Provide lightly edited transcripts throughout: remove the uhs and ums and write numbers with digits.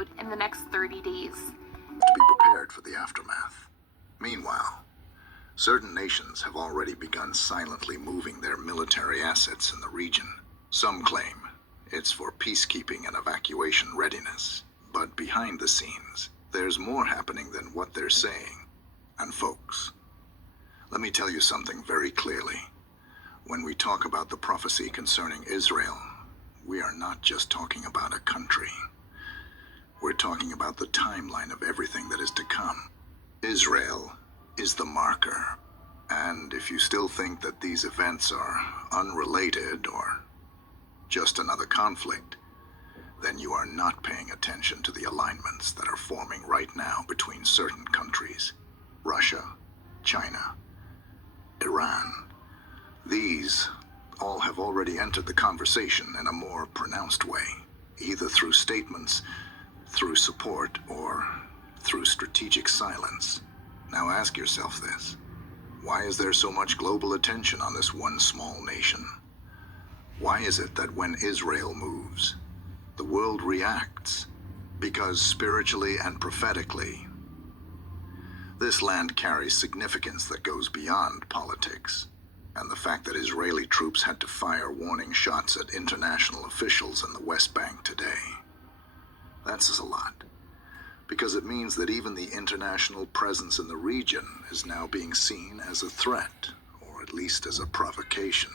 explode in the next 30 days. To be prepared for the aftermath. Meanwhile, certain nations have already begun silently moving their military assets in the region. Some claim it's for peacekeeping and evacuation readiness. But behind the scenes, there's more happening than what they're saying. And folks, let me tell you something very clearly. When we talk about the prophecy concerning Israel, we are not just talking about a country. We're talking about the timeline of everything that is to come. Israel is the marker. And if you still think that these events are unrelated or just another conflict, then you are not paying attention to the alignments that are forming right now between certain countries. Russia, China, Iran. These all have already entered the conversation in a more pronounced way, either through statements, through support, or through strategic silence. Now ask yourself this. Why is there so much global attention on this one small nation? Why is it that when Israel moves, the world reacts? Because spiritually and prophetically, this land carries significance that goes beyond politics. And the fact that Israeli troops had to fire warning shots at international officials in the West Bank today, that says a lot. Because it means that even the international presence in the region is now being seen as a threat, or at least as a provocation.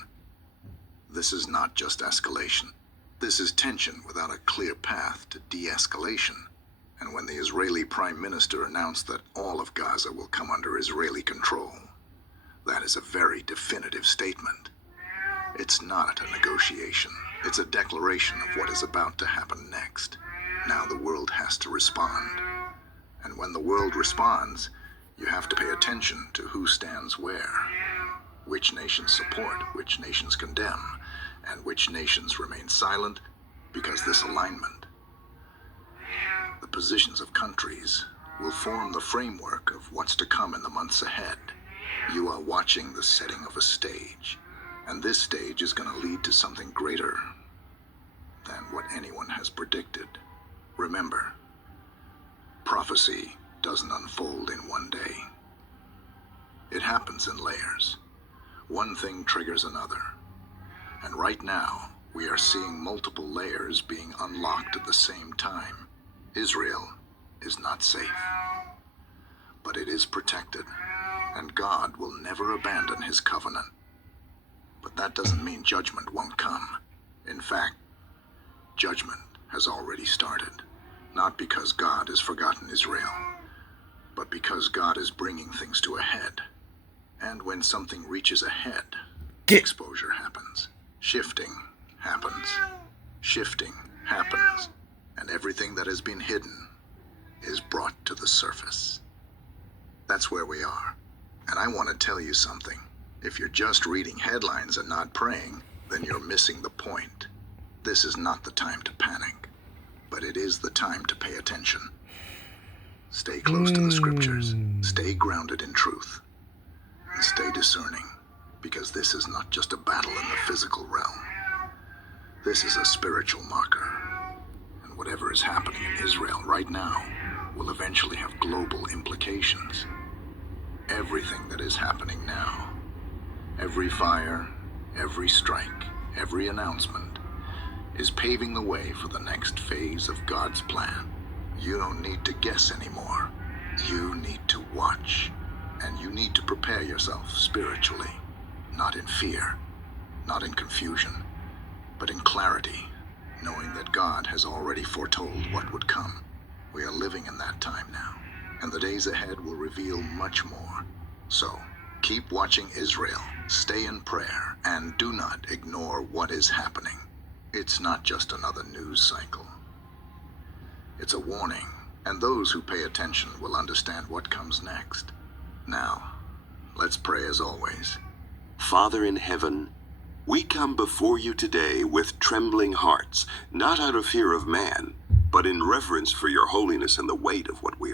This is not just escalation. This is tension without a clear path to de-escalation. And when the Israeli Prime Minister announced that all of Gaza will come under Israeli control, that is a very definitive statement. It's not a negotiation. It's a declaration of what is about to happen next. Now the world has to respond. And when the world responds, you have to pay attention to who stands where. Which nations support, which nations condemn, and which nations remain silent, because this alignment, the positions of countries, will form the framework of what's to come in the months ahead. You are watching the setting of a stage, and this stage is going to lead to something greater than what anyone has predicted. Remember, prophecy doesn't unfold in one day. It happens in layers. One thing triggers another. And right now, we are seeing multiple layers being unlocked at the same time. Israel is not safe, but it is protected, and God will never abandon his covenant. But that doesn't mean judgment won't come. In fact, judgment has already started. Not because God has forgotten Israel, but because God is bringing things to a head. And when something reaches a head, exposure happens. Shifting happens. Shifting happens. And everything that has been hidden is brought to the surface. That's where we are. And I want to tell you something. If you're just reading headlines and not praying, then you're missing the point. This is not the time to panic, but it is the time to pay attention. Stay close to the scriptures. Stay grounded in truth. And stay discerning, because this is not just a battle in the physical realm. This is a spiritual marker. And whatever is happening in Israel right now will eventually have global implications. Everything that is happening now, every fire, every strike, every announcement, is paving the way for the next phase of God's plan. You don't need to guess anymore. You need to watch. And you need to prepare yourself spiritually, not in fear, not in confusion, but in clarity, knowing that God has already foretold what would come. We are living in that time now, and the days ahead will reveal much more. So, keep watching Israel, stay in prayer, and do not ignore what is happening. It's not just another news cycle. It's a warning, and those who pay attention will understand what comes next. Now, let's pray as always. Father in heaven, we come before you today with trembling hearts, not out of fear of man, but in reverence for your holiness and the weight of what we are